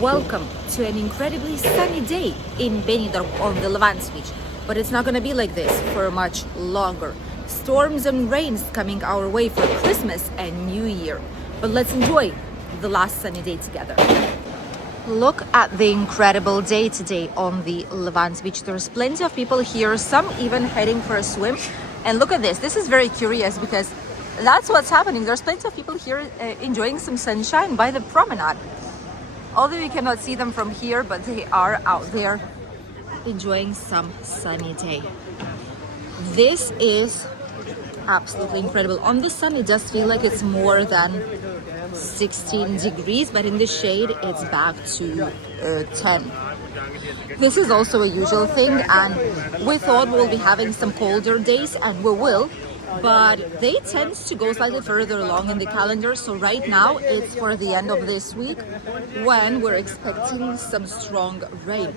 Welcome to an incredibly sunny day in Benidorm on the Levante beach. But it's not going to be like this for much longer. Storms and rains coming our way for Christmas and New Year. But let's enjoy the last sunny day together. Look at the incredible day today on the Levante beach. There's plenty of people here, some even heading for a swim. And look at this. This is very curious because that's what's happening. There's plenty of people here enjoying some sunshine by the Promenade. Although you cannot see them from here, but they are out there enjoying some sunny day. This is absolutely incredible. On the sun, it does feel like it's more than 16 degrees, but in the shade, it's back to 10. This is also a usual thing, and we thought we'll be having some colder days, and we will. But they tend to go slightly further along in the calendar. So right now it's for the end of this week when we're expecting some strong rain.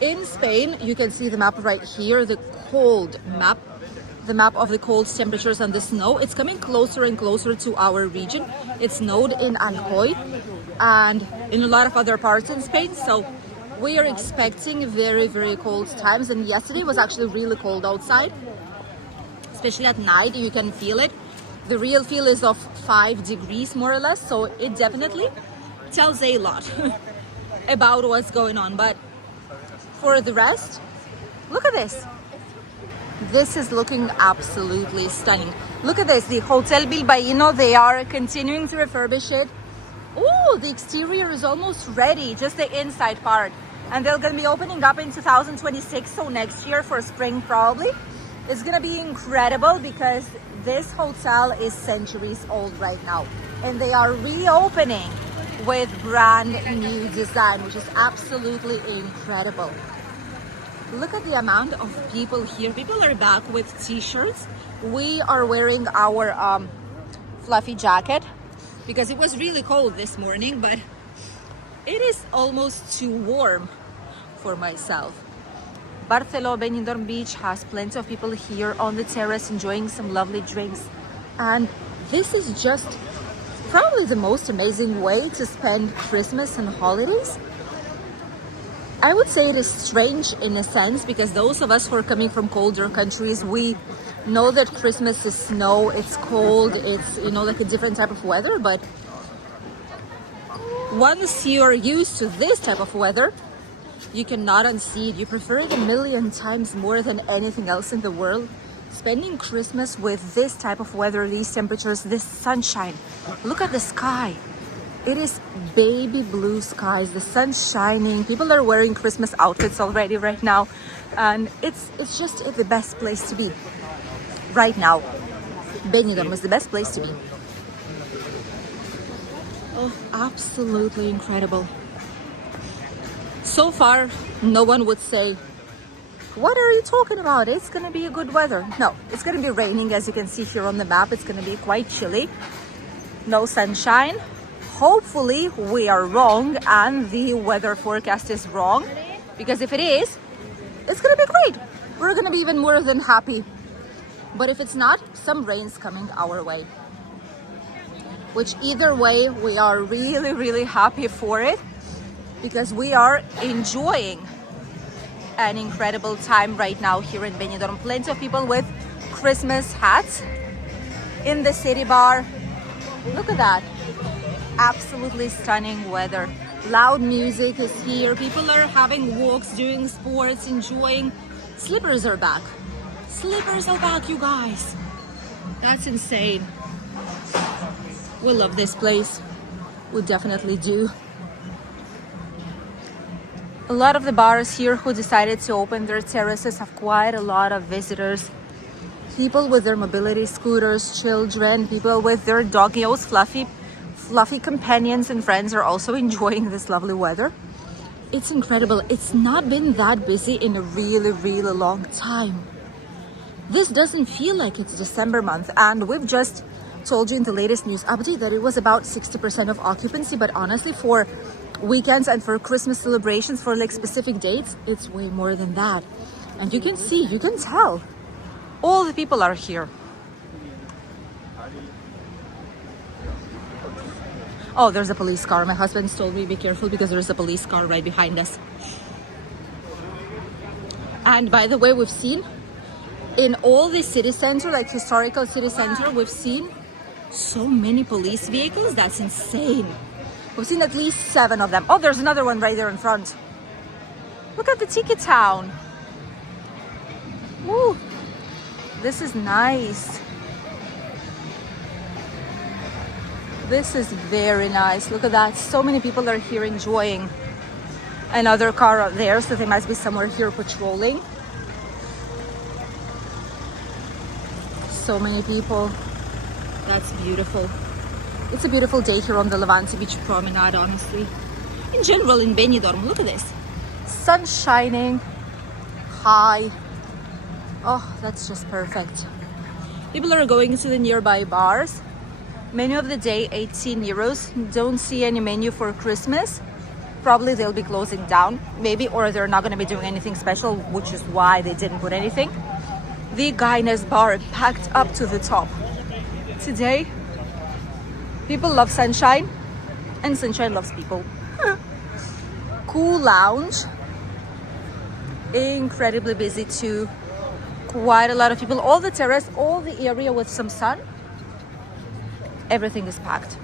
In Spain, you can see the map right here, the cold map, the map of the cold temperatures and the snow. It's coming closer and closer to our region. It snowed in Alcoy and in a lot of other parts in Spain. So we are expecting very, very cold times. And yesterday was actually really cold outside. Especially at night, you can feel it. The real feel is of 5 degrees more or less, so it definitely tells a lot about what's going on. But for the rest, look at this. This is looking absolutely stunning. Look at this, the Hotel Bilbaíno, they are continuing to refurbish it. Oh, the exterior is almost ready, just the inside part. And they're gonna be opening up in 2026, so next year for spring probably. It's gonna be incredible because this hotel is centuries old right now, and they are reopening with brand new design, which is absolutely incredible. Look at the amount of people here. People are back with t-shirts. We are wearing our fluffy jacket because it was really cold this morning, but it is almost too warm for myself. Barcelona Benidorm Beach has plenty of people here on the terrace enjoying some lovely drinks. And this is just probably the most amazing way to spend Christmas and holidays. I would say it is strange in a sense because those of us who are coming from colder countries, we know that Christmas is snow, it's cold, it's, like a different type of weather. But once you're used to this type of weather, you cannot unsee it. You prefer it a million times more than anything else in the world. Spending Christmas with this type of weather, these temperatures, this sunshine. Look at the sky. It is baby blue skies. The sun's shining. People are wearing Christmas outfits already right now. And it's just the best place to be right now. Benidorm is the best place to be. Oh, absolutely incredible. So far, no one would say, what are you talking about? It's going to be a good weather. No, it's going to be raining. As you can see here on the map, it's going to be quite chilly. No sunshine. Hopefully, we are wrong and the weather forecast is wrong. Because if it is, it's going to be great. We're going to be even more than happy. But if it's not, some rain's coming our way. Which either way, we are really, really happy for it. Because we are enjoying an incredible time right now here in Benidorm. Plenty of people with Christmas hats in the city bar. Look at that. Absolutely stunning weather. Loud music is here. People are having walks, doing sports, enjoying. Slippers are back. Slippers are back, you guys. That's insane. We love this place. We definitely do. A lot of the bars here who decided to open their terraces have quite a lot of visitors. People with their mobility scooters, children, people with their doggios, fluffy companions and friends are also enjoying this lovely weather. It's incredible. It's not been that busy in a really, really long time. This doesn't feel like it's December month, and we've just told you in the latest news update that it was about 60% of occupancy, but honestly for weekends and for Christmas celebrations, for like specific dates, it's way more than that. And you can see, you can tell, all the people are here. Oh, there's a police car. My husband told me be careful because there's a police car right behind us. And by the way, we've seen in all the city center, like historical city center, we've seen so many police vehicles. That's insane. We've seen at least 7 of them. Oh, there's another one right there in front. Look at the Tiki Town. Woo. This is nice. This is very nice. Look at that. So many people are here enjoying. Another car out there, so they must be somewhere here patrolling. So many people. That's beautiful. It's a beautiful day here on the Levante Beach Promenade, honestly. In general, in Benidorm, look at this. Sun shining, high. Oh, that's just perfect. People are going to the nearby bars. Menu of the day, 18 euros. Don't see any menu for Christmas. Probably they'll be closing down, maybe, or they're not going to be doing anything special, which is why they didn't put anything. The Guinness bar packed up to the top. Today, people love sunshine, and sunshine loves people. Cool lounge. Incredibly busy too. Quite a lot of people. All the terrace, all the area with some sun. Everything is packed.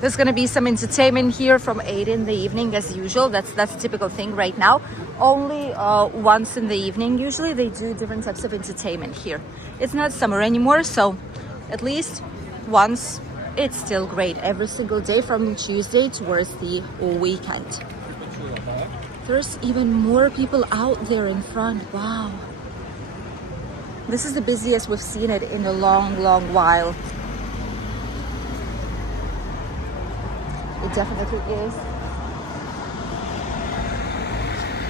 There's gonna be some entertainment here from 8 in the evening as usual. That's a typical thing right now. Only once in the evening usually they do different types of entertainment here. It's not summer anymore, so at least once. It's still great every single day from Tuesday towards the weekend. There's even more people out there in front. Wow. This is the busiest we've seen it in a long, long while. It definitely is.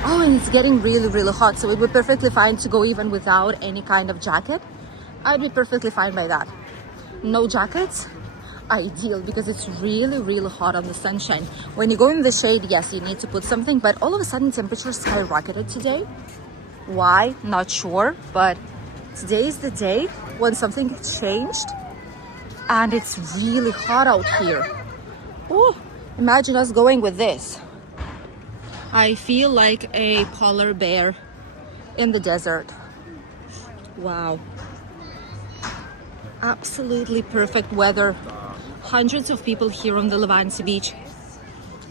Oh, and it's getting really, really hot. So it would be perfectly fine to go even without any kind of jacket. I'd be perfectly fine by that. No jackets, ideal, because it's really, really hot on the sunshine. When you go in the shade, yes, you need to put something, but all of a sudden temperatures skyrocketed today. Why? Not sure, but today is the day when something changed and it's really hot out here. Oh, imagine us going with this. I feel like a polar bear in the desert. Wow. Absolutely perfect weather. Hundreds of people here on the Levante beach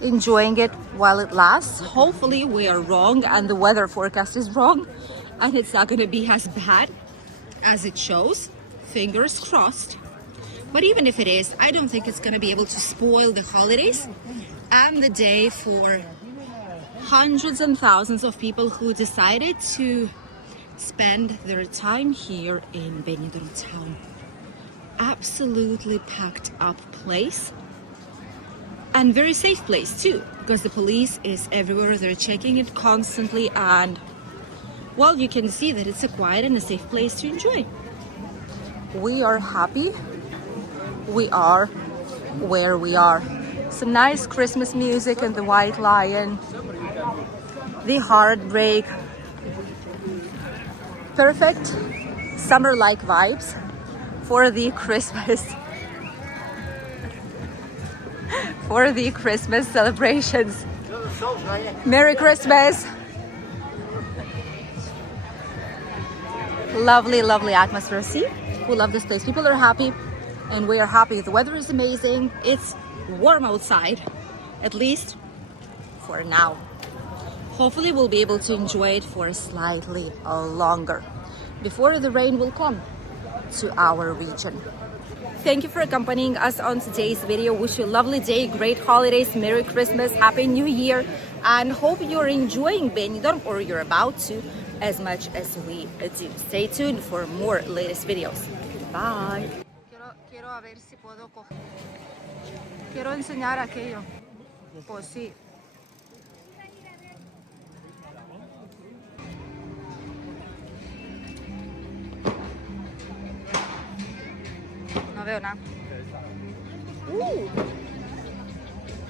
enjoying it while it lasts. Hopefully we are wrong and the weather forecast is wrong and it's not going to be as bad as it shows. Fingers crossed. But even if it is, I don't think it's going to be able to spoil the holidays and the day for hundreds and thousands of people who decided to spend their time here in Benidorm town. Absolutely packed up place and very safe place too, because the police is everywhere. They're checking it constantly, and well, you can see that it's a quiet and a safe place to enjoy. We are happy. We are where we are. Some nice Christmas music and the White Lion, the Heartbreak. Perfect summer-like vibes for the Christmas celebrations. Merry Christmas. Lovely, lovely atmosphere. See, we love this place. People are happy and we are happy. The weather is amazing. It's warm outside, at least for now. Hopefully we'll be able to enjoy it for slightly longer before the rain will come to our region. Thank you for accompanying us on today's video. Wish you a lovely day, great holidays, Merry Christmas, Happy New Year, and hope you're enjoying Benidorm, or you're about to, as much as we do. Stay tuned for more latest videos. Bye. Quiero enseñar aquello. Pues sí. No veo nada.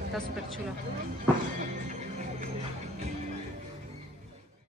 Está súper chulo.